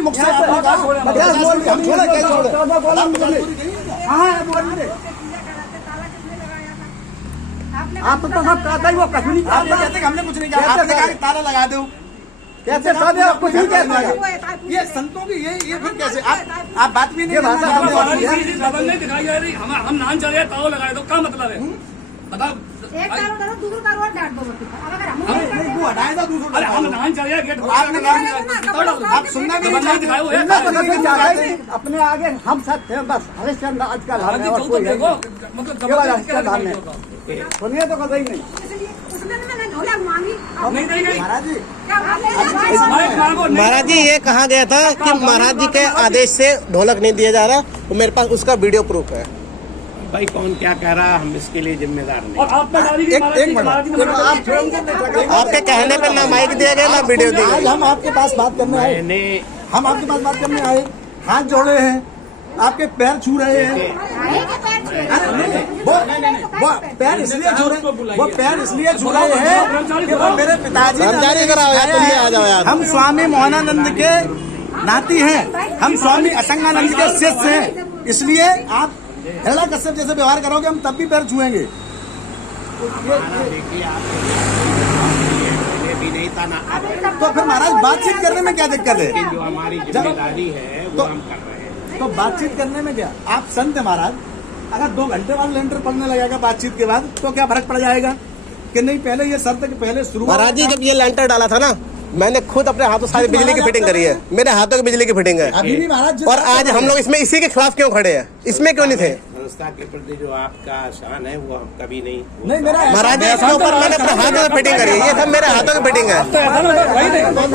मेरी मुख से आपने कहा हम छोड़े कैसे छोड़े? आप तो सब कहता ही वो कश्मीरी आप ये कहते कि हमने कुछ नहीं कहा, आपने कहा कि ताला लगा दो। कैसे साधे आप कुछ नहीं कहते? ये संतों की ये फिर कैसे आप बात भी नहीं ये भाषा डबल नहीं दिखाई जा रही। हम नान चल रहे ताव लगाए तो क्या मतलब है बताओ? एक तारों करो, दूसरा तारों और डांट दो बच्चे को। अब अगर हम नहीं वो हटाए था दूसरा। अरे हम नान चल रहे गेट आपने कहा आप सुनना भी नहीं दिखाए वो नहीं अपने आगे हम सत्य हैं बस। हरिश्चंद्र आज का लाभ है और कोई है नहीं। मतलब सुनिए तो कहीं नहीं। उसने मैंने ढोलक मांगी। महाराज जी महाराज जी ये कहा गया था कि महाराज जी के आदेश से ढोलक नहीं दिया जा रहा, वो मेरे पास उसका वीडियो प्रूफ है। भाई कौन क्या कह रहा हम इसके लिए जिम्मेदार नहीं। और आपने आपके कहने पे ना माइक दिया गया ना वीडियो दी आज गई। हम आपके पास बात करने आए, मैंने हम आपके पास बात करने आए, हाथ जोड़े हैं, आपके पैर छू रहे हैं। वो पैर इसलिए छू रहे, वो पैर इसलिए छू रहे हैं कि वो मेरे पिताजी ब्रह्मचारी कराओ यार, तुम भी आ जाओ यार। हम स्वामी मोहनानंद के नाती हैं, हम स्वामी असंगानंद के शिष्य हैं, इसलिए आप हिरणा कश्यप जैसे व्यवहार करोगे हम तब भी पैर छुएंगे। देखिए आप भी नहीं था ना, तो फिर महाराज बातचीत करने में क्या दिक्कत है? जो हमारी जिम्मेदारी है वो हम कर रहे हैं। तो बातचीत करने में क्या, आप संत हैं महाराज, अगर 2 घंटे बाद लेंटर पड़ने लगेगा बातचीत के बाद तो क्या फर्क पड़ जाएगा कि नहीं? पहले ये शर्त कि पहले शुरू। महाराज जी जब ये लेंटर डाला था ना, मैंने खुद अपने हाथों सारी बिजली की फिटिंग करी है, मेरे हाथों की बिजली की फिटिंग है। अभी भी महाराज और आज हम लोग इसमें इसी के खिलाफ क्यों खड़े हैं? इसमें क्यों नहीं थे? संस्था के प्रति जो आपका शान है वो हम कभी नहीं। नहीं मेरा महाराज जी इसके ऊपर मैंने अपने हाथों से फिटिंग करी है, ये सब मेरे हाथों की फिटिंग है।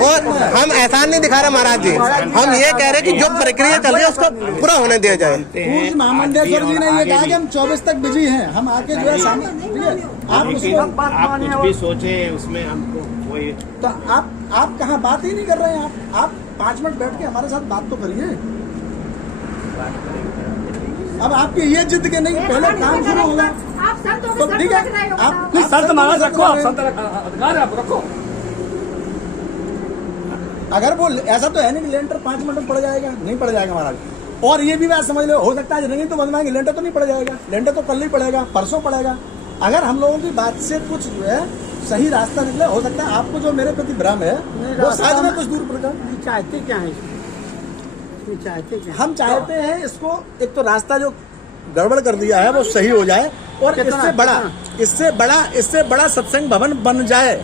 और हम एहसान नहीं दिखा रहे महाराज जी, हम ये कह रहे हैं कि जो प्रक्रिया चल रही है उसको पूरा होने दिया जाए। पूज्य महामंडेश्वर जी ने ये कहा कि हम 24 तक बिजी हैं, हम आके जो है आप लेकिन उसको आप कुछ भी सोचे उसमें हमको कोई। तो आप कहाँ बात ही नहीं कर रहे हैं? आप 5 मिनट बैठ के हमारे साथ बात तो करिए। अब आपकी ये जिद के नहीं, पहले काम शुरू होगा आप संतों तो के ठीक शर्त है। रख रहे हो। आप नहीं संत महाराज रखो, आप संत अधिकार है आप रखो। अगर वो ऐसा तो है नहीं कि लेंटर 5 मिनट में पड़ जाएगा, नहीं पड़ जाएगा महाराज। और ये भी बात समझ लो, हो सकता है नहीं तो बनवाएंगे, लेंटर तो नहीं पड़ जाएगा, लेंटर तो कल ही पड़ेगा, परसों पड़ेगा। अगर हम लोगों की बात से कुछ जो है सही रास्ता निकले, हो सकता है आपको जो मेरे प्रति भ्रम है वो शायद में कुछ दूर पड़ेगा। चाहते क्या है? चाहते क्या? हम चाहते हैं इसको एक तो रास्ता जो गड़बड़ कर दिया है वो सही हो जाए, और इससे बड़ा सत्संग भवन बन जाए,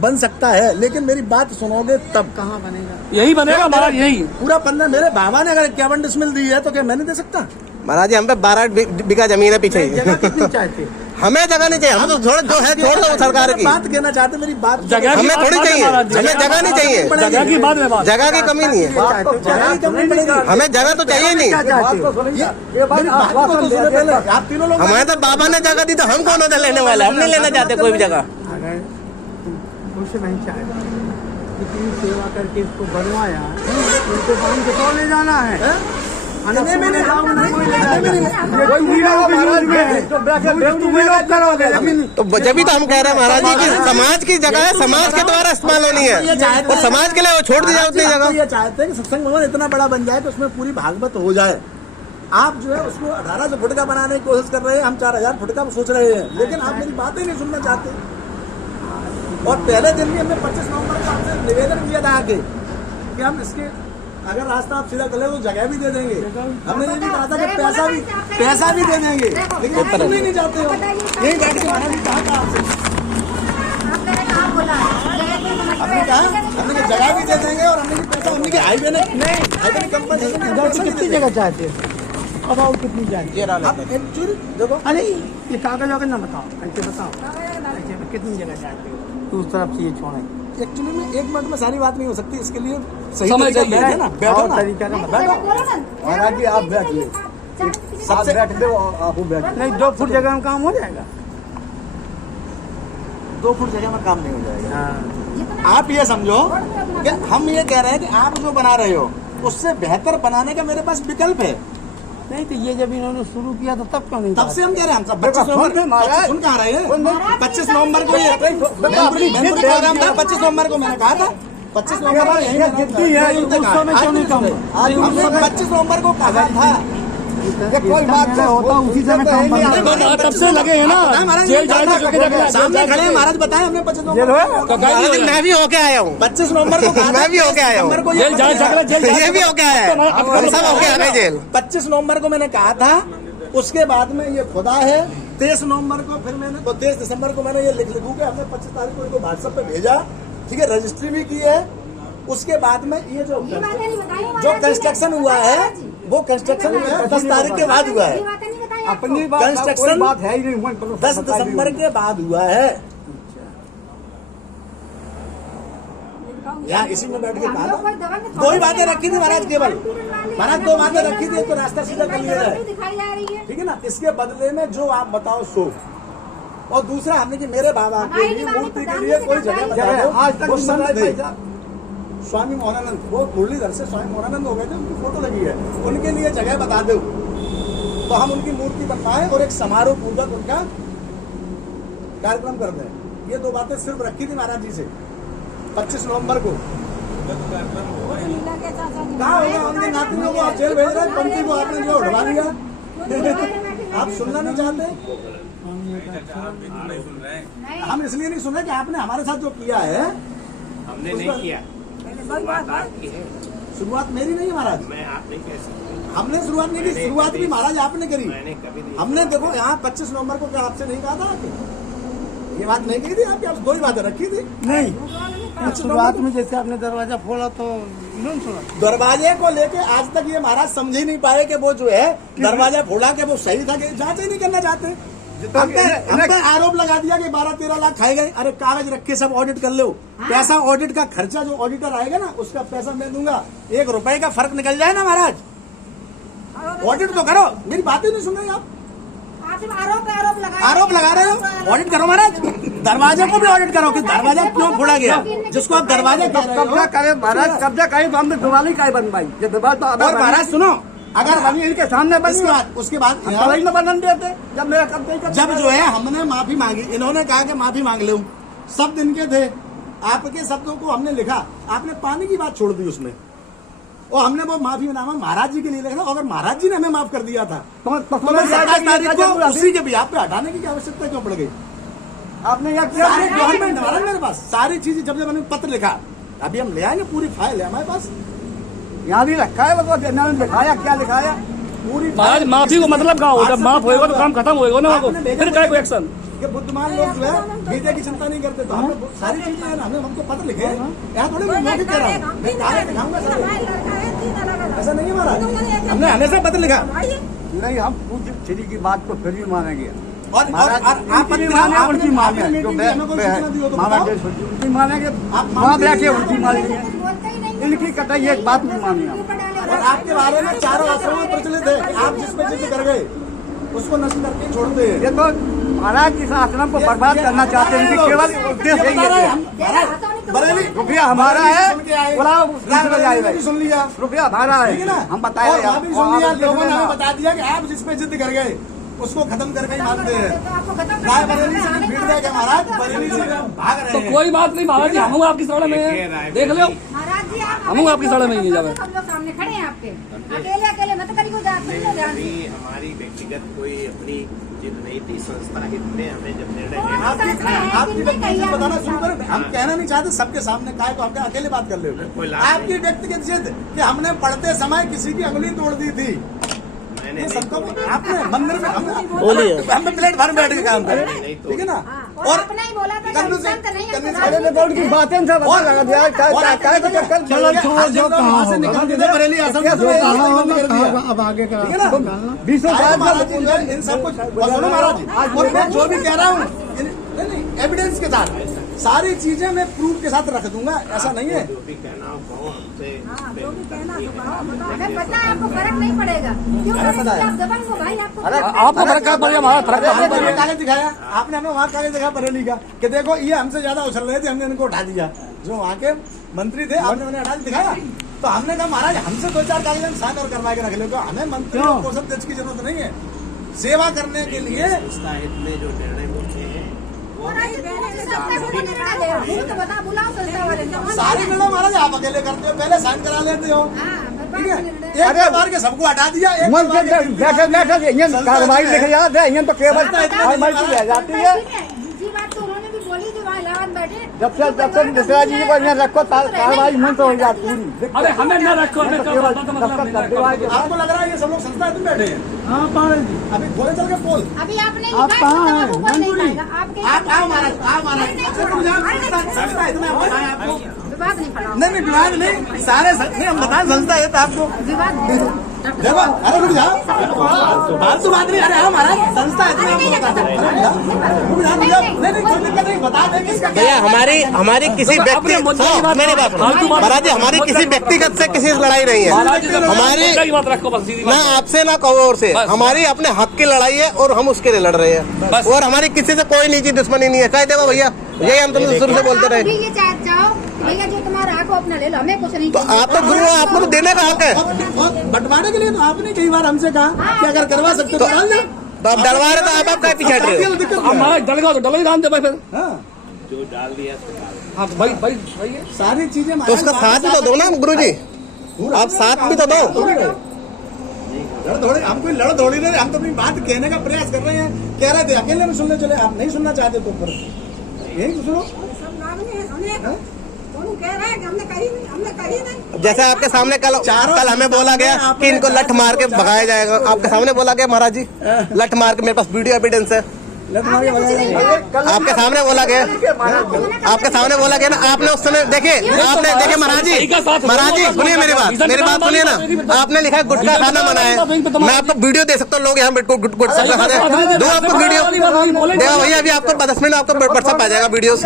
बन सकता है। लेकिन मेरी बात सुनोगे तब। कहाँ बनेगा? यही बनेगा महाराज, यही पूरा 15 मेरे बाबा ने अगर 51 डिसमिल दी है तो क्या मैं नहीं दे सकता? महाराज जी हम पे 12 बीघा जमीन है पीछे ही। जगह कितनी चाहते? हमें जगह नहीं चाहिए, हम तो थोड़ा जो है छोड़ दो सरकार की। बात कहना चाहते, मेरी बात जगह हमें थोड़ी चाहिए, हमें जगह नहीं चाहिए, जगह की बात है बात। जगह की कमी नहीं है, जगह की कमी पड़ेगी। हमें जगह तो चाहिए नहीं। मेरी बात को तो सुनो पहले, आप तीनों लोग। हमारे तो बाबा ने जगह दी तो हम कौन होता लेने वाले? हम नहीं लेना चाहते कोई भी जगह। अगर कुछ नहीं चाहते, इतनी सेवा करके इसको बनवाया, उनको बांध के तो ले जाना है। तो जब भी तो हम कह रहे हैं महाराज जी कि समाज की जगह है, समाज के द्वारा इस्तेमाल होनी है, और समाज के लिए वो छोड़ दी जाए उतनी जगह। ये चाहते हैं कि सत्संग भवन इतना बड़ा बन जाए कि उसमें पूरी भागवत हो जाए। आप जो है उसको 1800 फुट का बनाने की कोशिश कर रहे हैं, हम 4000 फुट का सोच रहे हैं, लेकिन आप मेरी बात ही नहीं सुनना चाहते। और पहले दिन भी हमने 25 नवंबर को आपसे निवेदन किया था आगे कि हम इसके अगर रास्ता आप सीधा कर ले तो जगह भी दे देंगे। हमने ये भी कहा था कि पैसा भी दे देंगे, लेकिन आप सुन ही नहीं चाहते हो। यही बैठ के मैंने भी कहा था आपसे, हमने कहा जगह भी दे देंगे और हमने पैसा, हमने हाईवे ने हाईवे कंपनी कितनी जगह चाहते हो? अब और कितनी चाहिए? एक्चुअली देखो, अरे ये कागज वागज ना बताओ, ऐसे बताओ ऐसे कितनी जगह चाहते हो? तो उस तरफ से ये छोड़े। एक्चुअली में 1 मिनट में सारी बात नहीं हो सकती, इसके लिए सही समय तरीका चाहिए है ना। बैठो ना, तरीका ना बैठो। महाराज जी आप बैठिए, सबसे बैठ दो, आप बैठ। नहीं 2 फुट जगह में काम हो जाएगा। 2 फुट जगह में काम नहीं हो जाएगा। हाँ। आप ये समझो कि हम ये कह रहे हैं कि आप जो बना रहे हो उससे बेहतर बनाने का मेरे पास विकल्प है। नहीं तो ये जब इन्होंने शुरू किया तो तब क्यों नहीं? तब से हम कह रहे हैं, हम सब 25 नवंबर सुन कहा रहे हैं, 25 नवंबर को ये प्रोग्राम था, 25 नवंबर को मैंने कहा था 25 नवंबर यही जिद्दी है, उस समय क्यों नहीं कम? आज हमने 25 नवंबर को कहा था। कोई बात नहीं होता, उसी समय काम तब से लगे हैं ना, जेल जाए तो चुके जाके सामने खड़े हैं महाराज, बताएं हमने 25 नवंबर को महाराज जी, मैं भी होके आया हूँ, 25 नवंबर को कहा था, मैं भी होके आया हूँ। 25 नवंबर को जेल जाए झगड़ा, जेल जाए ये भी होके आया है, सब होके आ गए जेल। 25 नवंबर को मैंने कहा था, उसके बाद में ये खुदा है। 23 नवंबर को फिर मैंने 23 दिसंबर को मैंने ये लिख लिखू के हमने 25 तारीख को इनको व्हाट्सएप पे भेजा, ठीक है, रजिस्ट्री भी की है। उसके बाद में ये जो कंस्ट्रक्शन हुआ है वो कंस्ट्रक्शन 10 तारीख के बाद हुआ है, अपनी बात कंस्ट्रक्शन बात है ही नहीं, 10 दिसंबर के बाद हुआ है। यहाँ इसी में बैठ के कहा था, दो ही बातें रखी थी महाराज, केवल महाराज 2 बातें रखी थी, तो रास्ता सीधा कर लिया जाए, दिखाई जा रही है। ठीक है ना। इसके बदले में जो आप बताओ सो, और दूसरा हमने कि मेरे बाबा के लिए मूर्ति के लिए कोई जगह बता दो। आज तक वो संत थे स्वामी स्वामी मोहनानंद, वो मुरलीधर से स्वामी मोहनानंद हो गए थे, उनकी फोटो लगी है, उनके लिए जगह बता दो तो हम उनकी मूर्ति बनवाएं और एक समारोह पूर्वक उनका कार्यक्रम कर दें। ये 2 बातें सिर्फ रखी थी महाराज जी से 25 नवंबर को। कहाँ होगा उनके नातियों को आप जेल भेज रहे हैं, पंक्ति को आपने जो उठवा दिया। आप सुनना नहीं चाहते, हम इसलिए नहीं सुने कि आपने हमारे साथ जो किया है हमने नहीं किया, शुरुआत आपकी है, शुरुआत मेरी नहीं है महाराज, मैं आप नहीं कह सकता, हमने शुरुआत नहीं की, शुरुआत भी महाराज आपने करी। मैंने कभी नहीं। हमने देखो यहाँ 25 नवंबर को क्या आपसे नहीं कहा था आपने? ये बात नहीं कही थी आपकी, आप 2 ही बातें रखी थी। नहीं, शुरुआत में जैसे आपने दरवाजा खोला तो नहीं सुना। दरवाजे को लेके आज तक ये महाराज समझ ही नहीं पाए कि वो जो है दरवाजा फोड़ा के वो सही था, कि जांच ही नहीं करना चाहते। हम पे आरोप लगा दिया कि 12-13 लाख खाए गए। अरे कागज रखे, सब ऑडिट कर लो, पैसा ऑडिट का खर्चा जो ऑडिटर आएगा ना उसका पैसा मैं दूंगा, 1 रुपए का फर्क निकल जाए ना महाराज। ऑडिट तो करो, मेरी बात ही नहीं सुन रहे आप, आरोप लगा रहे हो। ऑडिट करो महाराज, दरवाजे को भी ऑडिट करो कि दरवाजा क्यों फोड़ा गया, जिसको आप दरवाजा कह रहे हो। कब्जा करे महाराज, कब्जा करे तो हमने दिवाली का ही बनवाई, ये दिवाली तो और महाराज सुनो, अगर अभी इनके सामने बनी, उसके बाद दिवाली में बनन देते जब मेरा कब्जा जब जो है हमने माफी मांगी, इन्होंने कहा कि माफी मांग लो, शब्द इनके थे, आपके शब्दों को हमने लिखा, आपने पानी की बात छोड़ दी उसमें, और हमने वो माफीनामा महाराज जी के लिए लिखा। अगर महाराज जी ने हमें माफ कर दिया था तो 27 तारीख को उसी के बिहार पे हटाने की आवश्यकता क्यों पड़ गई? आपने यह किया सारे डॉक्यूमेंट हमारे मेरे पास, सारी चीजें जब हमने पत्र लिखा, अभी हम ले आएंगे, पूरी फाइल है हमारे पास, यहाँ भी रखा है, वो लिखाया क्या लिखाया पूरी महाराज माफी को मतलब क्या हो, जब माफ होएगा तो काम खत्म होएगा ना, फिर क्या कोई एक्शन। कि बुद्धिमान लोग जो है मीडिया की चिंता नहीं करते, तो हमने सारी चीजें है ना, हमने हमको पत्र लिखे हैं, यहाँ थोड़ी मौखिक कह रहा हूँ, मैं कागज दिखाऊंगा सारे। ऐसा नहीं है महाराज, हमने हमेशा पत्र लिखा। नहीं, हम पूज्य श्री की बात को फिर भी मानेंगे, और आप उनकी माने, उनकी माने जो उनकी मानेंगे, वहाँ बैठे उनकी मानेंगे, इनकी कतई एक बात नहीं मानेंगे। और आपके बारे में चारों आश्रमों में प्रचलित है कि आप जिस पे जिद कर गए उसको नष्ट करके छोड़ते हैं। ये तो महाराज इस आश्रम को बर्बाद करना चाहते हैं, इनकी केवल उद्देश्य यही है। बरेली रुपया हमारा है, बुलाओ राय भी सुन लिया, रुपया हमारा ठीक है ना, है, हम बताए और वहाँ भी सुन लिया, लोगों ने हमें बता दिया कि आप जिस पे जिद कर गए उसको खत्म करके ही मानते हैं। राय बरेली से भीड़ रहे हैं महाराज, बरेली से भाग रहे तो हैं। कोई बात नहीं महाराज जी, हम आपकी सड़क में हैं, देख लो, महाराज जी हम आपकी सड़क में ही जावे। सब लोग सामने खड़े हैं आपके, अकेले अकेले मत करिए, को जात नहीं ध्यान अभी हमारी व्यक्तिगत कोई अपनी जिद नहीं थी, संस्था हित में हमें जब निर्णय लेना आपकी व्यक्तिगत बताना शुरू करें, हम कहना नहीं चाहते सबके सामने काहे तो आपके अकेले बात कर ले। कोई लाभ आपकी व्यक्तिगत जिद कि हमने पढ़ते समय किसी की अंगुली तोड़ दी थी, मैंने ये नहीं सबको तोड़ी। आपने मंदिर में हम प्लेट भर बैठ के काम करें, ठीक है ना। और अपना ही बोला था, कन्नू से- संत नहीं है, कन्नू से- राजनीति अरे बोर्ड की बातें से पता लगा दिया, और काय को चक्कर चलो छोड़ो, जो वहाँ से निकाल दीजिए, बरेली आश्रम से बंद कर दिया। अब आगे का ठीक है ना, 20 आज महाराज जी जो है इन सबको सुनो महाराज जी, और मैं जो भी कह रहा हूँ नहीं एविडेंस के साथ सारी चीजें मैं प्रूफ के साथ रख दूंगा, ऐसा नहीं है। जो भी कहना हो कहो हमसे, हमें पता है आपको फर्क नहीं पड़ेगा, क्यों पता है। आप दबंग हो भाई, आपको आपको फर्क क्या पड़ेगा, हमारा फर्क क्या आपने पड़ेगा। हमें कागज दिखाया, आपने हमें वहाँ कागज दिखाया बरेली का कि देखो ये हमसे ज्यादा उछल रहे थे, हमने इनको उठा दिया, जो वहाँ के मंत्री थे आपने उन्हें हटा दिखाया। तो हमने कहा महाराज हमसे 2-4 कागज हम साइन और करवा के रख ले, हमें मंत्री और कोषाध्यक्ष की जरूरत नहीं है, सेवा करने के लिए। संस्था हित में जो निर्णय होते हैं तो बता बुलाओ संस्था वाले सारी निर्णय महाराज आप अकेले करते हो, पहले साइन करा लेते हो, ठीक है। एक बार के सबको हटा दिया, एक मन बार से बैठे बैठे ये कार्रवाई लिख जाते हैं, ये तो केवल कार्रवाई की रह जाती है। जी बात तो उन्होंने भी बोली जो वहाँ इलाहाबाद बैठे जब से मिश्रा जी को यहाँ रखो कार्रवाई मन तो हो जाती पूरी। अरे हमें न रखो, हमें कब मतलब नहीं है। आपको लग रहा है ये सब लोग संस्था में बैठे हैं? हाँ पागल जी, अभी थोड़े चल के बोल, अभी आपने आप कहाँ हैं? आप आओ महाराज, आओ महाराज। संस्था इतना बताया आपको? विवाद नहीं पड़ा नहीं विवाद नहीं, सारे हम बताए संस्था है तो आपको विवाद देखो। अरे रुक जाओ, फालतू बात नहीं। अरे हाँ महाराज, संस्था इतना नहीं, कोई दिक्कत नहीं, बता देंगे इसका क्या भैया हमारी किसी व्यक्ति मेरी बात सुनो। महाराज जी हमारी किसी व्यक्तिगत से किसी से लड़ाई नहीं है, हमारी बात रखो बस सीधी ना आपसे ना कहो और से, हमारी अपने हक की लड़ाई है और हम उसके लिए लड़ रहे हैं, और हमारी किसी से कोई निजी दुश्मनी नहीं है। कह दो भैया, यही हम तुमसे शुरू से बोलते रहे। अभी ये चाहो भैया जो तुम्हारा हक हो अपना ले लो, हमें कुछ नहीं तो आप तो गुरु हो, आपको तो देने का हक है। बंटवारे के लिए तो आपने कई बार हमसे कहा कि अगर करवा सकते तो डाल दो। तो आप डलवा रहे तो आप क्या पीछे हट रहे हो? दिक्कत क्या है? हमारा डलेगा तो डलेगा हम दे भाई फिर। हाँ, जो डाल दिया तो डाल दिया। हाँ भाई भाई भाई ये सारी चीजें तो उसका साथ भी तो दो ना गुरु जी, आप साथ भी तो दो। लड़ थोड़ी, हम कोई लड़ थोड़ी नहीं, हम तो अपनी बात कहने का प्रयास कर रहे हैं। कह रहे थे अकेले में सुनने चले, आप नहीं सुनना चाहते तो फिर यही तो सुनो। जैसे आपके सामने कल हमें बोला गया कि इनको लठ मार के भगाया जाएगा, आपके सामने बोला गया महाराज जी, लठ मार के, मेरे पास वीडियो एविडेंस है, आपके सामने बोला गया, आपके सामने बोला गया ना। आपने उस समय देखिए महाराज जी सुनिए मेरी बात सुनिए ना। आपने लिखा है गुटखा खाना मना है, मैं आपको वीडियो दे सकता हूँ, लोग यहाँ गुटखा खाने दो आपको वीडियो देखो भैया। अभी आपको 10 मिनट आपको व्हाट्सएप आ जाएगा वीडियो,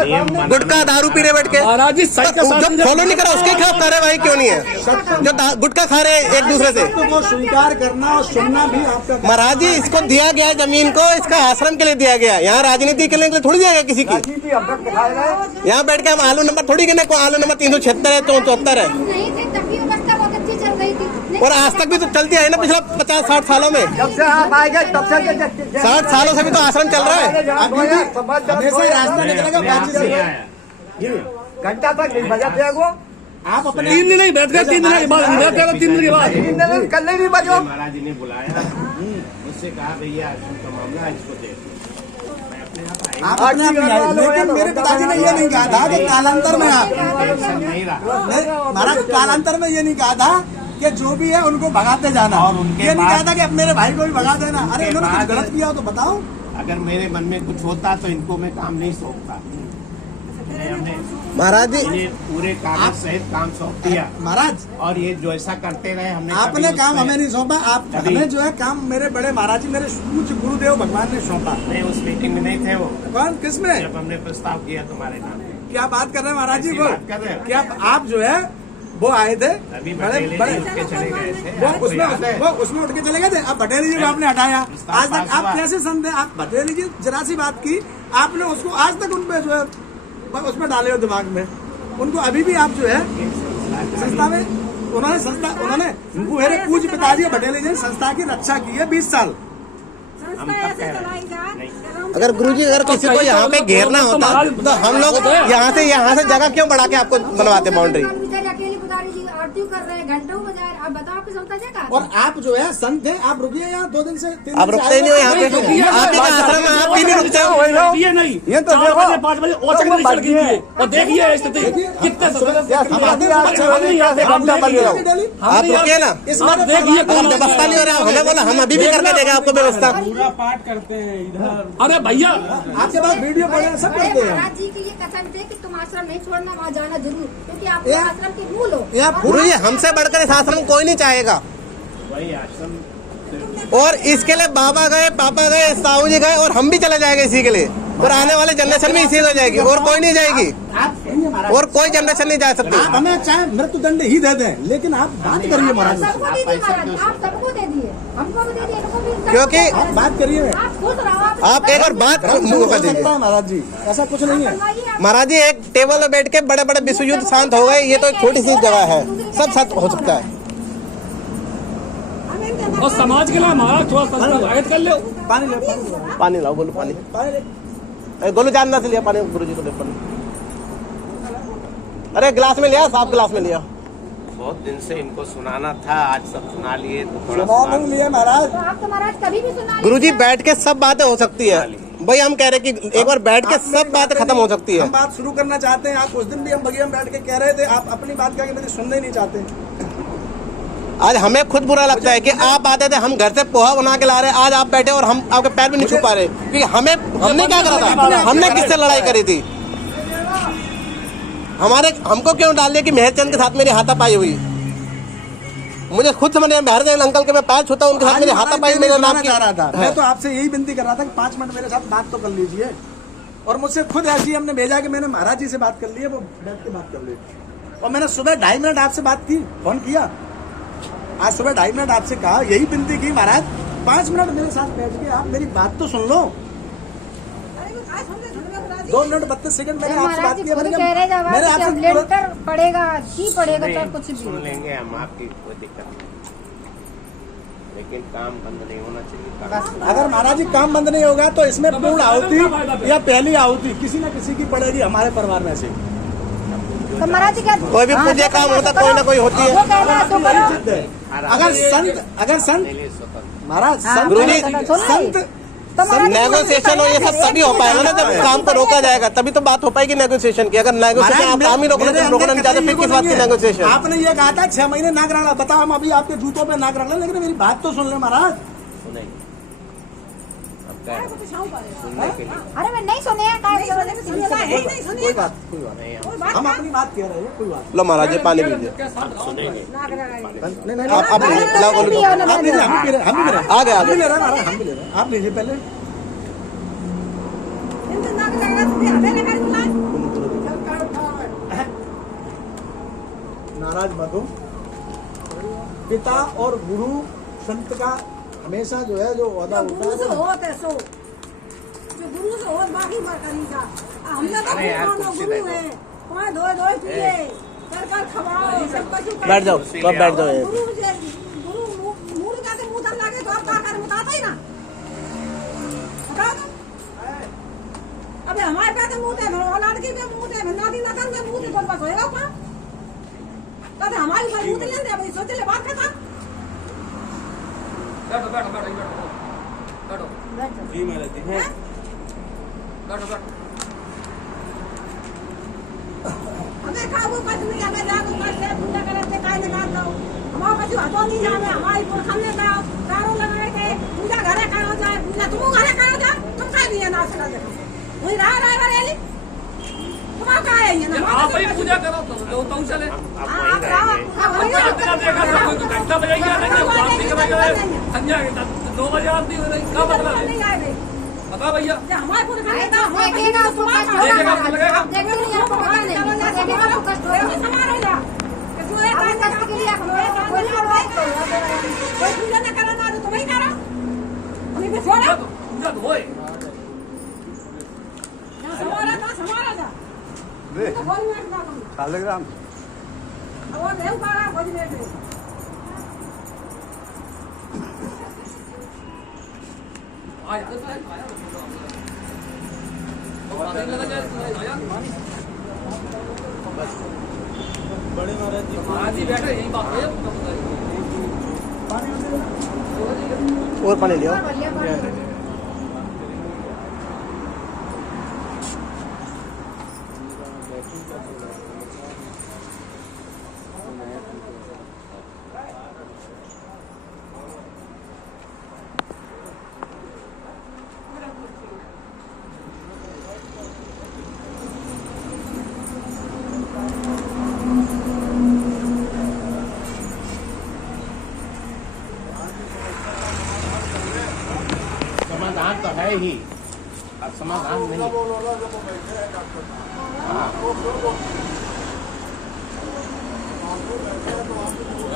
गुटखा दारू पी रहे बैठ के। महाराज जी सही जो फॉलो नहीं करा उसके खिलाफ कार्रवाई क्यों नहीं है? जो गुटखा खा रहे हैं एक दूसरे से, वो स्वीकार करना और सुनना भी आपका। महाराज जी इसको दिया गया जमीन को, इसका आश्रम के लिए दिया गया, यहाँ राजनीति के लिए थोड़ी दिया गया किसी की। यहाँ बैठ के हम आलू नंबर थोड़ी गिने, को आलू नंबर 376 है, 74 है, नहीं थे तब भी व्यवस्था बहुत अच्छी चल रही थी। और आज तक भी तो चलती है ना, पिछला 50-60 सालों में, जब से आप आए गए तब से 60 सालों से भी तो आश्रम चल रहा है। हमेशा ही रास्ता निकलेगा बातचीत से। घंटा तक नहीं बजा थे वो, आप अपने 3 दिन नहीं बैठ गए, 3 दिन के बाद बैठ गए, 3 दिन के बाद कल नहीं बजो। महाराज जी ने बुलाया, मुझसे कहा भैया आश्रम का मामला इसको दे दो। मैं अपने यहाँ आप अपने आप नहीं आए, लेकिन मेरे पिताजी ने ये नहीं कहा था कि कालांतर में आप टेंशन नहीं रहा। महाराज कालांतर में ये नहीं कहा था कि जो भी है उनको भगाते जाना, और उनके ये नहीं बाद- कहा था कि अब मेरे भाई को भी भगा देना। अरे इन्होंने कुछ गलत किया हो तो बताओ। अगर मेरे मन में कुछ होता तो इनको मैं काम नहीं सौंपता। हमने महाराज जी इन्हें पूरे कागज सहित काम सौंप दिया, महाराज और ये जो ऐसा करते रहे हमने आपने कभी काम उसमें- हमें नहीं सौंपा, आप कभी- हमें जो है काम मेरे बड़े महाराज जी, मेरे पूज्य गुरुदेव भगवान ने सौंपा। नहीं, उस मीटिंग में नहीं थे वो, कौन किसमें जब हमने प्रस्ताव किया तुम्हारे नाम पे। क्या बात कर रहे हैं महाराज जी? ऐसी वो बात कर रहे हैं। क्या आप जो है वो आए थे अभी बड़े बड़े बड़े उठ के चले गए थे, वो आपको याद है? उसमें उठ के चले गए थे। अब पटेल जी को आपने हटाया, प्रस्ताव आज तक पास आप हुआ। कैसे समझे? आप पटेल जी जरा सी बात की आपने, उसको आज तक उन पे जो है उसमें डाले हो दिमाग में, उनको अभी भी आप जो है संस्था में उन्होंने मेरे पूज्य पिताजी पटेल जी ने संस्था की रक्षा की है 20 साल। हम तब कह रहे हैं। अगर गुरुजी अगर किसी को यहाँ पे घेरना होता तो हम लोग यहाँ से जगह क्यों बढ़ा के आपको बनवाते बाउंड्री? अकेले पुजारी जी आरती कर रहे हैं, घंटों बजा रहे हैं। अब बताओ आपकी क्षमता क्या कहा? और आप जो है संत है, आप रुकिए यहाँ 2 दिन से 3 आप रुकते ही नहीं हो यहाँ पे, आप एक आश्रम में आप भी नहीं रुकते हो। ये नहीं, ये तो 4 देखो। बजे 5 बजे औचक में चढ़ गई थी। और देखिए स्थिति कितने आप रुकिए ना, इस आप बार देखिए अगर व्यवस्था नहीं हो रहा हमें बोला, हम अभी भी करके देंगे आपको व्यवस्था। अरे भैया आपके पास वीडियो पड़े हैं, सब अरे करते हैं। महाराज जी की ये कथन थे कि तुम आश्रम नहीं छोड़ना, वहाँ जाना जरूर, क्योंकि आप ये- आश्रम के मूल हो। ये और गुरुजी हमसे बढ़कर इस आश्रम कोई नहीं चाहेगा, वही आश्रम और इसके लिए बाबा गए, पापा गए, साहू जी गए, और हम भी चले जाएंगे इसी के लिए, और आने वाले जनरेशन में इसी हो जाएगी, और कोई नहीं जाएगी, आप सुनिए महाराज, और कोई जनरेशन नहीं जा सकती। आप हमें चाहे मृत्यु दंड ही दे दें, लेकिन आप बात करिए आप महाराज। सबको दे दिए महाराज, आप सबको दे दिए, हमको भी दे दिए, इनको भी। क्योंकि आप बात करिए। आप खुश रहो, आप एक और बात हो मुंह कर दीजिए। सकता है महाराज जी, ऐसा कुछ नहीं है। बनवाइए आप। महाराज जी एक टेबल में बैठ के बड़े बड़े विश्व युद्ध शांत हो गए, ये तो एक छोटी सी जगह है, सब सत्य हो सकता है। और समाज के लिए हमारा थोड़ा सा हिदायत कर लो। पानी ले, पानी ले, पानी लाओ, बोलो पानी। पानी ले। गोलू जानना से लिया पानी गुरुजी को दे पानी। अरे गिलास में लिया, साफ गिलास में लिया। बहुत दिन से इनको सुनाना था, आज सब सुना लिए तो थोड़ा सुना नहीं लिए महाराज। तो आप तो महाराज कभी भी सुना गुरुजी बैठ के सब बातें हो सकती है, भाई हम कह रहे कि एक बार बैठ के सब बातें खत्म हो सकती है। हम बात शुरू करना चाहते हैं, आप उस दिन भी हम बगिया में बैठ के कह रहे थे, आप अपनी बात कह के मेरी सुनना ही नहीं चाहते। आज हमें खुद बुरा लगता है कि आप आते थे, हम घर से पोहा बना के ला रहे, आज आप बैठे और हम आपके पैर भी नहीं छू पा रहे, क्योंकि हमने क्या करा था, हमने किससे लड़ाई करी थी? हमको क्यों डाल दिया कि मेहरचंद के साथ मेरी हाथापाई हुई? मुझे खुद समझ में मेहरचंद अंकल के मैं पैर छूता उनके साथ मेरी हाथापाई मेरे नाम की। रहा था मैं तो आपसे यही विनती कर रहा था कि 5 मिनट मेरे साथ बात तो कर लीजिए। और मुझसे खुद ऐसी हमने भेजा कि मैंने महाराज जी से बात कर ली है, वो बैठ के बात कर ली। और मैंने सुबह 2.5 मिनट आपसे बात की, फोन किया आज सुबह 2.5 मिनट आपसे कहा, यही विनती की महाराज 5 मिनट मेरे साथ बैठ के आप मेरी बात तो सुन लो। 2 मिनट 32 सेकंड मैंने आपसे बात की। मैंने आपसे पड़ेगा ही पड़ेगा, चाहे कुछ भी सुन लेंगे हम, आपकी कोई दिक्कत नहीं, लेकिन काम बंद नहीं होना चाहिए। अगर महाराज जी काम बंद नहीं होगा तो इसमें पूर्ण आहुति या पहली आहुति किसी न किसी की पड़ेगी हमारे परिवार में से। तो महाराज जी क्या कोई भी पूजा काम होता कोई ना कोई होती है। वो कहना है तो करो। अगर संत महाराज गुरुजी संत नेगोशिएशन हो, ये सब तभी हो पाएगा ना जब काम को रोका जाएगा, तभी तो बात हो पाएगी नेगोशिएशन की। अगर नेगोशिएशन आप काम ही रोकना नहीं चाहते फिर किस बात की नेगोशिएशन? आपने ये कहा था 6 महीने नाक रगड़ा, बताओ हम अभी आपके जूतों पे नाक रगड़ा, लेकिन मेरी बात तो सुन ले महाराज। सुनने के लिए अरे मैं नहीं सुने हैं, कोई बात नहीं, हम अपनी बात कह रहे हैं, कोई बात लो महाराज ये पानी पीजिए। सुनेंगे। नहीं। नहीं आप लाओ गोलू। आप लीजिए, हम भी ले रहे हैं, आगे हम भी ले रहे हैं, आप लीजिए पहले। नाराज मत हो। पिता और गुरु संत का हमेशा जो है जो वादा होता है बैठ जाओ, सब बैठ जाओ। अबे हमारे पे तो मुंह थे, औलाद के पे मुंह थे, नादी नकल में मुंह थे, कोई बस होएगा क्या? कहते हमारी मजबूत लेंदे, अभी सोचे ले बात का। बैठो बैठो। जी महाराज जी, बैठो। हमें खाओ कुछ नहीं, हमें जागो करते पूजा करते काय निकाल दो। हमारा कछु हतो नहीं जावे, हमारी पुरखा ने का दारू लगाए थे, पूजा घरे करो जाए, पूजा तुम घरे करो जाए, तुम काय दिए ना सका देखो। वही रहा रेली। तुम का है ये ना? आप ही पूजा करो तो चले। आप रहो। देखा था कोई घंटा बजाएगी संजय 2 बजे आती है, क्या मतलब है? बता भैया, हमारे पुरखा ने था, देखेगा तो देखेगा तो लगेगा। देखेगा नहीं आपको पता नहीं, देखेगा तो कष्ट होगा। समारे जा। तू एक अपने कष्ट के लिए आप कोई कोई पूजा न करना ना तो तुम ही करो। हमें भी छोड़ा। पूजा तो होए। समारा जा। तो बोल में ना कम। शालिग्राम वो देव पारा बोल में दे। आया तो आया। तो आने लगा जाए आया। बड़े महाराज जी महाराज जी बैठे यही बात है। और पानी लिया। समाधान तो है ही, अब समाधान नहीं।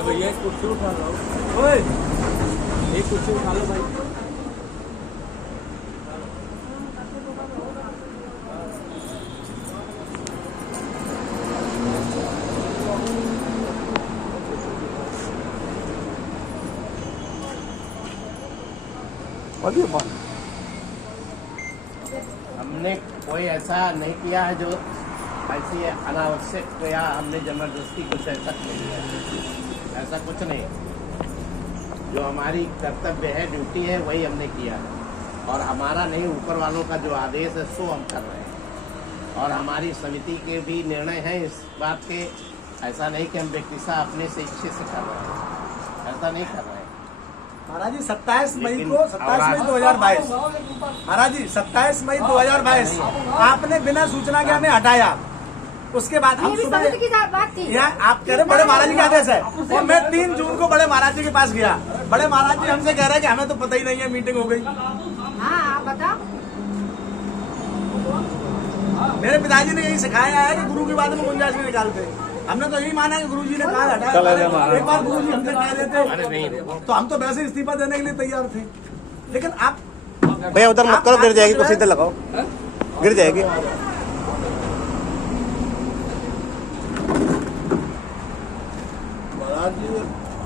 भैया कुर्सी उठा लो। ओए एक कुर्सी उठा लो भाई। बढ़िया पानी। हमने कोई ऐसा नहीं किया है जो ऐसी अनावश्यक या हमने जबरदस्ती कुछ ऐसा नहीं किया, ऐसा कुछ नहीं। जो हमारी कर्तव्य है, ड्यूटी है, वही हमने किया है और हमारा नहीं, ऊपर वालों का जो आदेश है सो हम कर रहे हैं। और हमारी समिति के भी निर्णय हैं इस बात के, ऐसा नहीं कि हम व्यक्तिशः अपने से इच्छे से कर रहे हैं, ऐसा नहीं कर रहे हैं। महाराज जी 27 मई 2022 महाराज जी 27 मई 2022 आपने बिना सूचना के हमें हटाया। उसके बाद हम ये भी सुबह समिति की बात थी। यहाँ आप कह रहे बड़े महाराज जी का आदेश है और मैं 3 जून को बड़े महाराज जी के पास गया। बड़े महाराज जी हमसे कह रहे हैं कि हमें तो पता ही नहीं है, मीटिंग हो गई। हाँ आप बताओ। मेरे पिताजी ने यही सिखाया है कि गुरु की बात में गुंजाइश नहीं निकालते। हमने तो यही माना कि गुरु जी ने कहा हटाया। एक बार गुरु जी हमसे कह देते तो हम तो वैसे इस्तीफा देने के लिए तैयार थे, लेकिन आप भैया उधर मत करो, गिर जाएगी, कुछ इधर लगाओ, गिर जाएगी। महाराज जी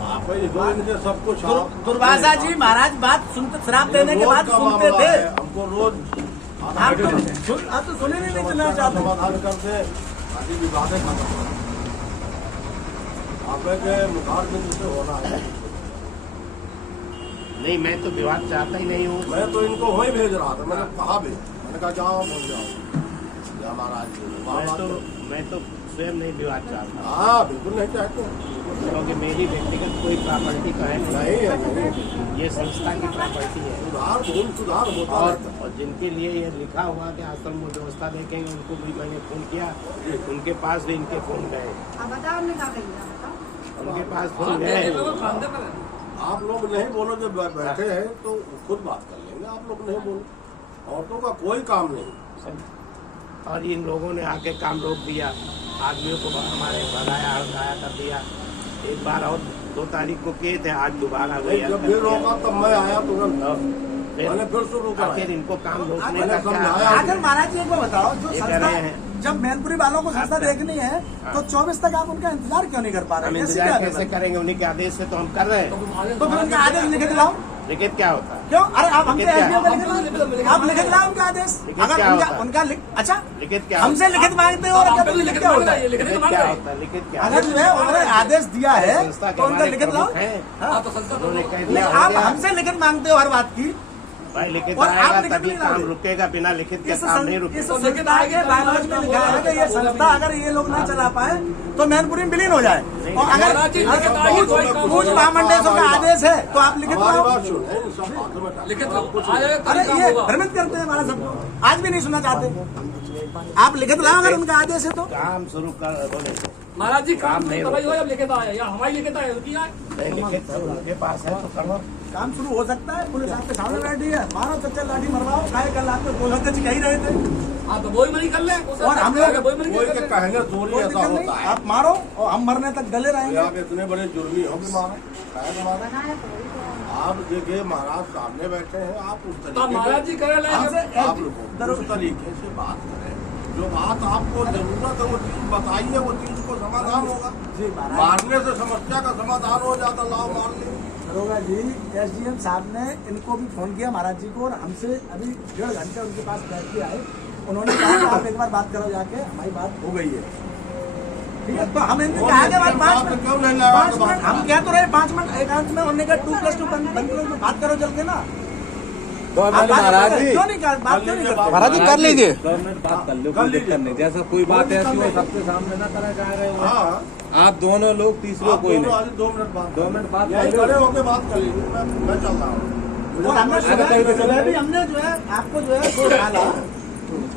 आप ही दो इनके सब कुछ दुर्वासा जी महाराज बात सुनते, शराब देने के बाद सुनते थे। हमको रोज आप तो सुने नहीं चलना चाहते। समाधान करते आदि विवादें खत्म कर आप के मुखारबिंद से होना है। नहीं, मैं तो विवाद चाहता ही नहीं हूँ। मैं तो इनको वही भेज रहा था, मैंने कहा भी, मैंने कहा जाओ बोल जाओ महाराज जी। मैं तो स्वयं नहीं विवाद चाहता। हाँ बिल्कुल नहीं चाहते, क्योंकि मेरी व्यक्तिगत कोई प्रॉपर्टी तो है नहीं है, ये संस्था की प्रॉपर्टी है। सुधार होता है। और जिनके लिए ये लिखा हुआ कि आश्रम में व्यवस्था देखेंगे, उनको भी मैंने फोन किया, उनके पास भी इनके फोन गए, अब बताओ हमने क्या कही, बताओ। उनके पास फोन गए। आप लोग नहीं बोलो, जब बैठे हैं तो खुद बात कर लेंगे। आप लोग नहीं बोलो, औरतों का कोई काम नहीं। और इन लोगों ने आके काम रोक दिया, आदमियों को हमारे भगाया हड़काया कर दिया। एक बार और 2 तारीख को किए थे, आज दोबारा वही जब भी रोका तब मैं आया तुरंत, मैंने फिर शुरू करा। आखिर इनको काम रोकने का क्या समझाया। आखिर महाराज जी एक बार बताओ, जो ये संस्था कर रहे हैं। जब मैनपुरी वालों को संस्था देखनी है तो 24 तक आप उनका इंतजार क्यों नहीं कर पा हम रहे? ऐसी इंतजार क्या कैसे करेंगे? उन्हीं के आदेश से तो हम कर रहे हैं। तो फिर उनका आदेश लिखित लाओ। लिखित क्या होता है? क्यों? अरे आप हमसे लिखित क्या? SDO का लिखित लाओ, आप लिखित लाओ उनका आदेश। लिखित अगर क्या उनका होता है? उनका अच्छा लिखित क्या हमसे लिखित मांगते हो और क्या लिखित क्या होता है? लिखित क्या होता है? लिखित क्या अगर जो है उन्होंने आदेश दिया है संस्था के तो उनका हमारे लिखित लाओ। प्रमुख हैं। हाँ, उन्होंने कह लेकिन दिया आप हो गया। हमसे लिखित मांगते हो हर बात की भाई लिखित और आप आएगा लिखित तभी नहीं काम लाते। रुकेगा, बिना लिखित के इस काम नहीं इस रुकेगा। संस्था के बायलॉज में लिखा है कि ये संस्था अगर ये लोग ना चला पाए तो मैनपुरी में विलीन हो जाए। और अगर पूज महामंडलेश्वर का आदेश है तो आप लिखित हमारी लाओ। बात सुन, इन सब बातों में अरे ये भ्रमित करते हैं हमारा सबको, आज भी नहीं सुनना चाहते। आप लिखित लाओ अगर उनका आदेश है तो। काम शुरू कर बोले महाराज जी काम नहीं नहीं हो, जब लिखित आया या हमारी लिखित आया उनकी आए। नहीं, लिखित उनके पास है तो करो। काम शुरू हो सकता है। पुलिस आपके सामने बैठी है, मारो चच्चा लाठी मरवाओ। काहे कल आपके गोलक जी कह ही रहे थे हाँ तो वही मनी कर ले। और हम लोग वही मनी कोई कर के ले। कहने थोड़ी कोई ऐसा दिक्कत नहीं, होता है। आप मारो और हम मरने तक गले रहेंगे। आप इतने बड़े जुर्मी हो भी मारो, काहे न मारो? बनाया तो वही तो। आप देखिए महाराज सामने बैठे हैं, आप उस तो तरीके महाराज जी करे हमसे ले। आप लोग उस तरीके से बात करें। जो बात आपको जरूरत है वो चीज बताइए, वो चीज को समाधान होगा। जी महाराज मारने से समस्या का समाधान हो जाता, लाओ मार ले। दरोगा जी SDM साहब ने इनको भी फोन किया महाराज जी को और हमसे अभी 1.5 घंटे उनके पास बैठ के आए। उन्होंने कहा कि आप एक बार बात करो जाके, हमारी बात हो गई है। ठीक है, तो हम इनसे कहा के बाद 5 मिनट क्यों नहीं लगा? 5 मिनट हम कह तो रहे 5 मिनट एकांत में हमने कहा 2+2 बंद करो, बात करो चल के ना। महाराज जी क्यों नहीं बात क्यों नहीं करते? महाराज जी कर लीजिए। गवर्नमेंट बात कर लो, कोई दिक्कत नहीं। जैसा कोई बात ऐसी हो सबके सामने ना करा जा रहे हो। हाँ, आप दोनों लोग, तीसरे कोई नहीं। 2 मिनट बात 2 मिनट बात यही कर लो। खड़े होके बात कर लीजिए। मैं चल रहा हूँ। और हमने सुबह भी हमने जो है आपको जो है वो डाला,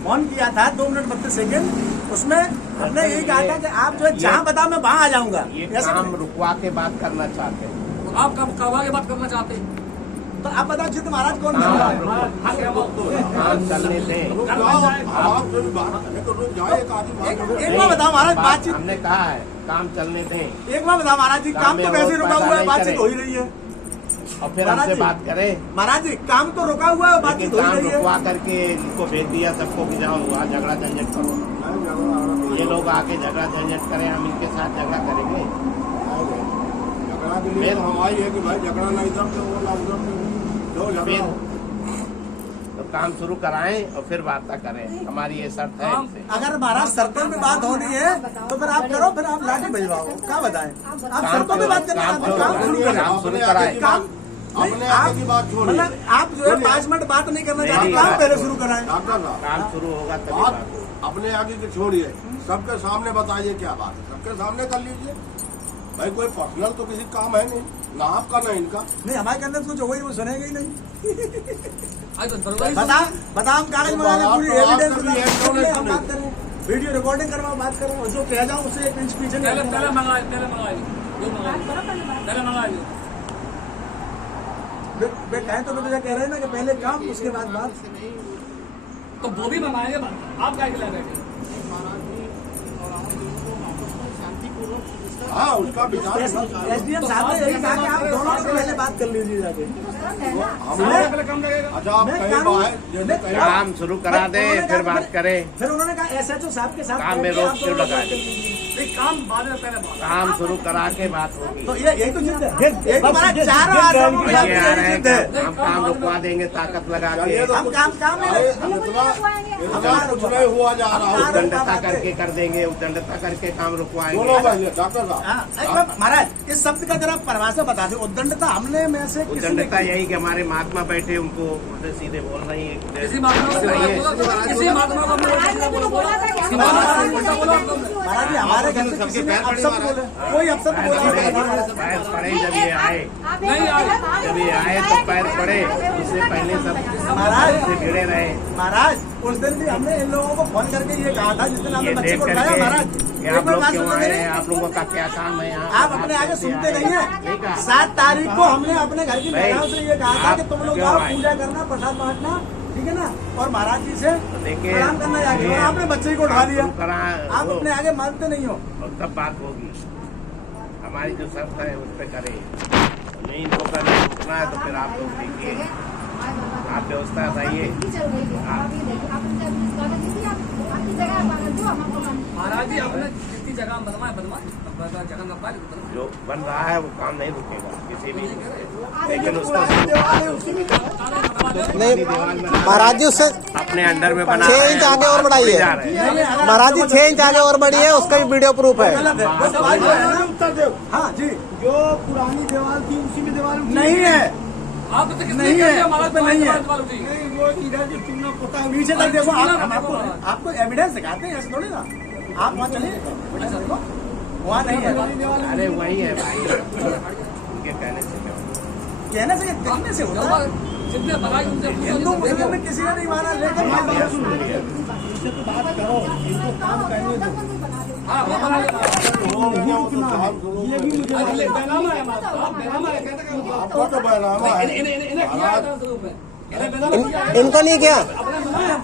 फोन किया था 2 मिनट 32 सेकेंड। उसमें हमने यही कहा था कि आप जो है जहाँ बताओ मैं वहाँ आ जाऊंगा। ये ऐसा काम रुकवा के बात करना चाहते हैं। आप कब कब आगे बात करना चाहते हैं? तो आप बताओ चित्त महाराज कौन कर रहा है? काम चलने दें। रुक जाओ, आपसे भी बात करें तो रुक जाए। एक आदमी बात करे। एक बार बताओ महाराज बातचीत, हमने कहा है काम चलने दें एक बार बताओ महाराज जी, काम तो वैसे ही रुका हुआ है, बातचीत हो ही रही है। और फिर महाराज हमसे जी, बात करें। महाराज जी काम तो रुका हुआ है, लेकिन बातचीत हो ही काम रही है। रुकवा करके इनको भेज दिया सबको कि जाओ वहाँ झगड़ा झंझट करो। ये लोग आके झगड़ा झंझट करें, हम इनके साथ झगड़ा करेंगे। झगड़ा के लिए हमारी है कि भाई झगड़ा ना इधर से हो ना उधर से हो। जो झगड़ा फिर हो। तो काम शुरू कराएं और फिर वार्ता करें, हमारी ये शर्त है इनसे। अगर महाराज शर्तों में बात होनी है तो फिर आप करो, फिर आप लाठी भिजवाओ, क्या बताएं? आप शर्तों में बात करना, काम शुरू करें, काम शुरू कराएं। काम अपने आगे की बात छोड़िए। मतलब आप जो है 5 मिनट बात नहीं करना चाहते, काम पहले शुरू कराएं। डॉक्टर साहब, काम शुरू होगा तभी बात बात होगी। अपने आगे की छोड़िए, सबके सामने बताइए क्या बात है, सबके सामने कर लीजिए भाई। कोई पर्सनल तो किसी काम है नहीं, ना आपका ना इनका। नहीं, हमारे करने से कुछ होगा ही, वो सुनेगा ही नहीं। आज तो फरवरी बता हम कागज बना लें, पूरी तो आप एविडेंस कभी एक हम बात करें, वीडियो रिकॉर्डिंग करवाओ, बात करो, और जो कह जाओ उसे 1 इंच पीछे नहीं पहले हटना। मंगाए पहले मंगाए वे कहें तो मुझे कह रहे हैं ना कि पहले काम उसके बाद बात। तो वो भी मंगाएंगे, आप क्या खिला बैठे? हाँ, उसका विचार एसडीएम साहब ने यही कहा कि आप दोनों से पहले बात कर लीजिए जाके। पहले कम लगेगा। अच्छा, आप कहीं बाहर जैसे कहीं काम शुरू करा दें, फिर बात करें। फिर उन्होंने कहा एसएचओ साहब के साथ काम में बैठ के रोक आप क्यों दोनों लगाए? नहीं, काम बाद में पहले बात। काम शुरू करा के बात होगी। तो ये यही तो जिद है, यही तो हमारा चारों आदमियों की ये आ रहे यही हैं जिद है। हम काम रुकवा देंगे ताकत लगा के। हम काम में अरे, इतना कुछ नहीं हुआ जा रहा है। उद्दंडता करके कर देंगे, उद्दंडता करके काम रुकवाएंगे। बोलो भाई डॉक्टर साहब, हाँ, एक बार महाराज इस शब्द का जरा परिभाषा बता दो। उद्दंडता हमने में से किसने उद्दंडता यही कि हमारे महात्मा बैठे उनको उल्टे सीधे बोल रही है। किसी महात्मा को किसी महात्मा को महाराज जी हमारे घर से किसी ने अपशब्द बोले, कोई अपशब्द बोला? पैर पड़े जब ये आए, नहीं आए। जब ये आए तो पैर पड़े, उससे पहले सब महाराज से भिड़े रहे। महाराज उस दिन भी हमने इन लोगों को फोन करके ये कहा था, जिस दिन हमने ये बच्चे देख को उठाया। महाराज करके एक आप बार लोग बात क्यों सुनोगे आए नहीं? हैं? आप लोगों का क्या काम है यहाँ? आप अपने आगे सुनते नहीं ठीक है। है। 7 तारीख को हमने अपने घर की भाई, महिलाओं से ये कहा था कि आप तुम लोग क्यों जाओ, आए? पूजा करना, प्रसाद बांटना, ठीक है ना, और महाराज जी से देखिए, प्रणाम करना जाके। और आपने बच्चे को उठा लिया, शुरू करा आप वो, अपने आगे मानते नहीं हो। और तब बात होगी। हमारी जो शर्त है उस पर करें, नहीं इनको करना रुकना है तो फिर आप लोग देखिए, आप व्यवस्था बताइए। महाराज जी अपने जितनी जगह बनवाए जगह न पाए जो बन रहा है वो काम नहीं रुकेगा किसी भी, लेकिन उसको नहीं महाराज जी, उससे अपने अंडर में बना 6 इंच आगे और बढ़ाइए। जा रहे हैं। महाराज जी 6 इंच आगे और बढ़ी है, उसका भी वीडियो प्रूफ है। गलत है, वो सवाल जो है ना, उत्तर दो। हाँ जी, जो पुरानी दीवार थी उसी में दीवार उठी नहीं है, आप तो किसने नहीं कर है, दिया? महाराज उसमें नहीं है। दीवार उठी। नहीं, वो इधर जो तुमने पता है पीछे तक देखो। हम आपको एविडेंस दिखाते हैं, ऐसे थोड़ी ना। आप वहाँ चलिए, एविडेंस देखो, वहाँ नहीं है। अरे वही है भाई, उनके कहने से क्या होगा? कहने से कहने से होता है। जितने बनाए उनसे हिंदू मुस्लिम में किसी ने नहीं माना, लेकिन बात करो, इनको काम करने दो। हाँ वो बनाए ये भी मुझे अगले बेनामा है हमारा, बेनामा है, कहते हैं आपको तो बैनामा है। इन्हें किया है स्वरूप में, इन्हें बेनामा किया है। इनको नहीं किया,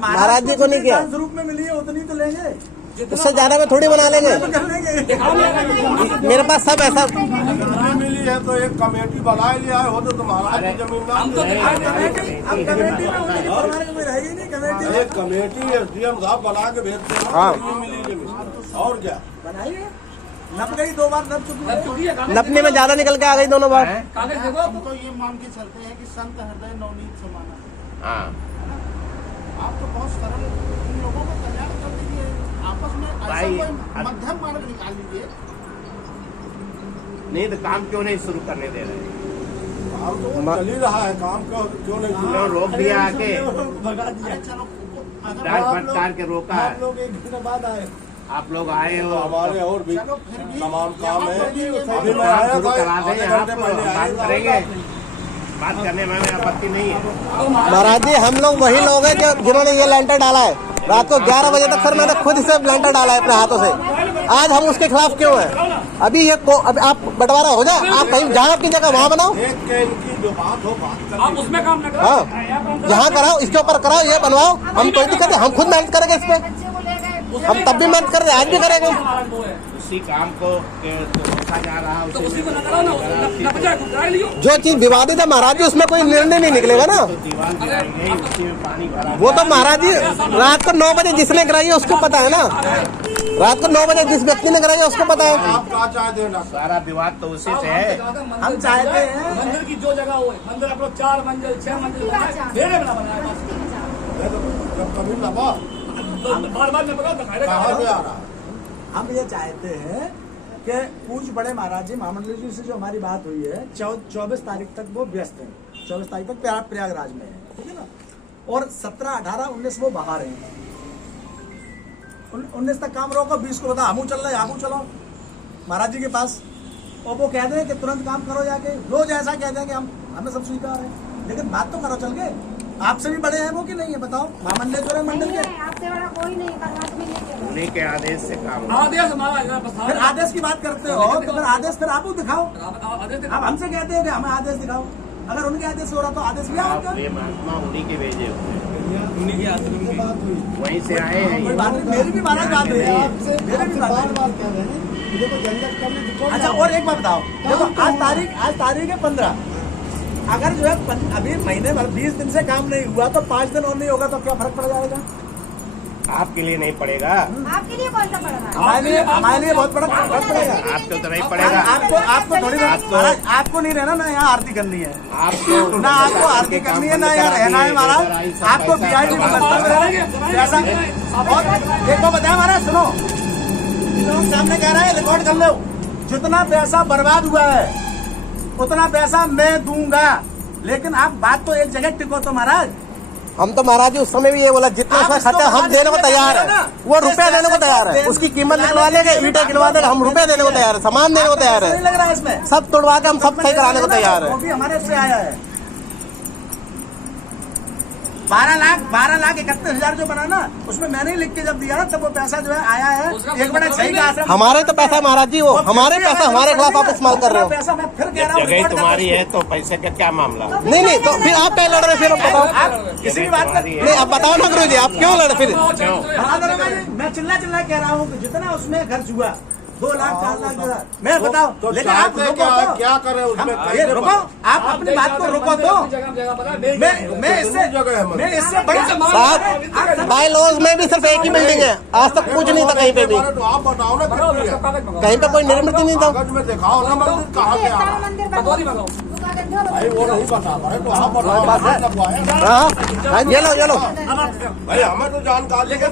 महाराज जी को नहीं किया। स्वरूप में मिली है उतनी तो लेंगे, उससे ज्यादा में थोड़ी बना लेंगे। कर लेंगे। मेरे पास सब ऐसा नहीं मिली है तो एक कमेटी बना लिया है, हो तो तुम्हारा जमीन ना। हम तो दिखाई दे रहे हैं। अब कमेटी में उनकी परवाह कोई रहेगी नहीं। कमेटी में एक कमेटी एसडीएम साहब बना के भेजते हैं, हाँ। नहीं मिली जमीन, और क्या? बनाइए, नप गई 2 बार, नप चुकी है। अब चुकी है कागज नपने में ज्यादा निकल के आ गई दोनों बार। कागज देखो हम तो ये मान के चलते हैं कि संत हृदय नवनीत समाना है। हाँ, आप तो बहुत सरल, इन लोगों का कल्याण कर दीजिए, आपस में ऐसा भाई, कोई मध्यम मार्ग निकाल लीजिए। नहीं तो काम क्यों नहीं शुरू करने दे रहे? काम तो चल ही रहा है, काम क्यों नहीं शुरू? क्यों रोक दिया आके? भगा दिया। अरे चलो, अगर डांट फटकार के रोका आप है। लोग 1 घंटे बाद आए। आप लोग आए हो, हमारे और भी चलो फिर भी तमाम काम है। यहाँ अभी मैं काम आया शुरू था, करा आधे दें, घंटे आप पहले आया बात था। करेंगे, बात करने में हमें आपत्ति नहीं है। महाराज जी हम लोग वही लोग हैं जो जिन्होंने ये लेंटर डाला है। रात को 11 बजे तक सर मैंने खुद से लेंटर डाला है अपने हाथों से। आज हम उसके खिलाफ क्यों हैं? अभी ये अब आप बंटवारा हो जाए, आप कहीं जहाँ की जगह वहाँ बनाओ। एक के इनकी जो बात हो, बात कर आप उसमें काम न करो। हाँ, जहाँ कराओ इसके ऊपर कराओ, ये बनवाओ, हम कोई दिक्कत है, हम खुद मेहनत करेंगे इस पे। हम तब भी मेहनत कर रहे हैं, आज भी करेंगे। वो है उसी काम को रोका जा रहा है, तो उसी को न करो ना, नप जाए कुछ कराई लियो। जो चीज विवादित है महाराज जी, उसमें कोई निर्णय नहीं निकलेगा ना। तो दीवार गिराई गई, उसी में पानी भरा। वो तो महाराज जी रात को 9 बजे जिसने कराई है उसको पता है ना। रात को 9 बजे जिस व्यक्ति ने कराई है उसको पता है। आप क्या चाहते हैं डॉक्टर? सारा विवाद तो उसी से है। हम चाहते हैं मंदिर की जो जगह हो, मंदिर आप लोग 4 मंजिल 6 मंजिल बनाए, मेरे बना बनाया। जब कभी लगा बार में पकड़ दिखाई कहाँ से आ रहा है? हम ये चाहते हैं कि पूज्य बड़े महाराज जी महामंडल जी से जो हमारी बात हुई है 24 तारीख तक वो व्यस्त हैं, 24 तारीख तक प्रयागराज में है, ठीक है ना। और 17, 18, 19 वो बाहर हैं। 19 तक काम रोको, 20 को बता हमू चल रहे, हमू चलो महाराज जी के पास, और वो कह दें कि तुरंत काम करो जाके। रोज ऐसा कहते हैं कि हमें सब स्वीकार है, लेकिन बात तो करो चल के। आपसे भी बड़े हैं वो कि नहीं है बताओ, महामंडलेश्वर मंडल नहीं के। है, आपसे बड़ा कोई नहीं, कर्नाटक में नहीं है। उन्हीं के आदेश से काम आदेश हमारा फिर आदेश की बात करते हो तो फिर आदेश फिर आप दिखाओ। आप हमसे कहते हो कि हमें आदेश दिखाओ, अगर उनके आदेश से हो रहा तो आदेश लिया आप होगा। ये महात्मा उन्हीं के भेजे हुए हैं, उन्हीं की आश्रम की बात हुई, वहीं से आए हैं कोई ये। बात नहीं, मेरी भी बात हुई है आपसे मेरी भी बात हुई। बार कह रहे हैं देखो झंझट करने की कोई अच्छा और एक बात बताओ, देखो आज तारीख है 15, अगर जो है अभी महीने भर 20 दिन से काम नहीं हुआ तो 5 दिन और नहीं होगा तो क्या फर्क पड़ जाएगा? आपके लिए नहीं पड़ेगा, आपके लिए कौन सा पड़ रहा है? हमारे लिए बहुत बड़ा फर्क पड़ेगा। आपको तो नहीं पड़ेगा। आपको थोड़ी महाराज आपको नहीं रहना ना, यहाँ आरती करनी है आपको ना, आपको आरती करनी है ना, यहाँ रहना है महाराज। आपको वीआईपी व्यवस्था में रहना है ऐसा। और एक बात बताया महाराज, सुनो, लोग सामने कह रहे हैं रिकॉर्ड कर लो, जितना पैसा बर्बाद हुआ है उतना पैसा मैं दूंगा, लेकिन आप बात तो एक जगह टिको तो महाराज। हम तो महाराज जी उस समय भी ये बोला जितना उसमें खर्चा हम देने को तैयार है, वो रुपए देने को तैयार है, उसकी कीमत निकलवा लेंगे, ईंटें गिनवा देंगे, हम रुपए देने को तैयार है, सामान देने को तैयार नहीं है, लग रहा है इसमें, सब तोड़वा के हम सब सही कराने को तैयार है। वो भी हमारे से आया है 12 लाख 31,000 जो बना ना, उसमें मैंने ही लिख के जब दिया ना तब वो पैसा जो है आया है एक बड़ा सही का आश्रम। हमारे तो पैसा महाराज जी, वो हमारे पैसा हमारे खिलाफ आप इस्तेमाल कर रहे हो। पैसा मैं फिर कह रहा हूँ, जगह रिकॉर्ड तुम्हारी कर है तो पैसे का क्या मामला? नहीं तो फिर आप क्या लड़ रहे फिर अब बताओ, आप किसी भी बात कर नहीं अब बताओ ना गुरु जी, आप क्यों लड़ फिर? मैं चिल्ला कह रहा हूँ कि जितना उसमें खर्च हुआ 2 लाख 4 लाख 10 लाख, मैं बताओ, तो लेकिन आप चाहते रुको तो, क्या करें उसमें? ये रुको, आप अपनी बात को रुको तो। मैं इससे बड़ा साहब बाय लॉज में भी सिर्फ एक ही बिल्डिंग है, आज तक कुछ नहीं था कहीं पे भी, तो आप बताओ ना कितनी है? कहीं पे कोई निर्मित ही नहीं था। कागज में दिखाओ ना मंदिर कहाँ पे आ रहा है? मंदिर भाई वो नहीं बता पाए तो आप बताओ, आप लगवाए। हाँ ये लो भाई हमें तो जानकारी है।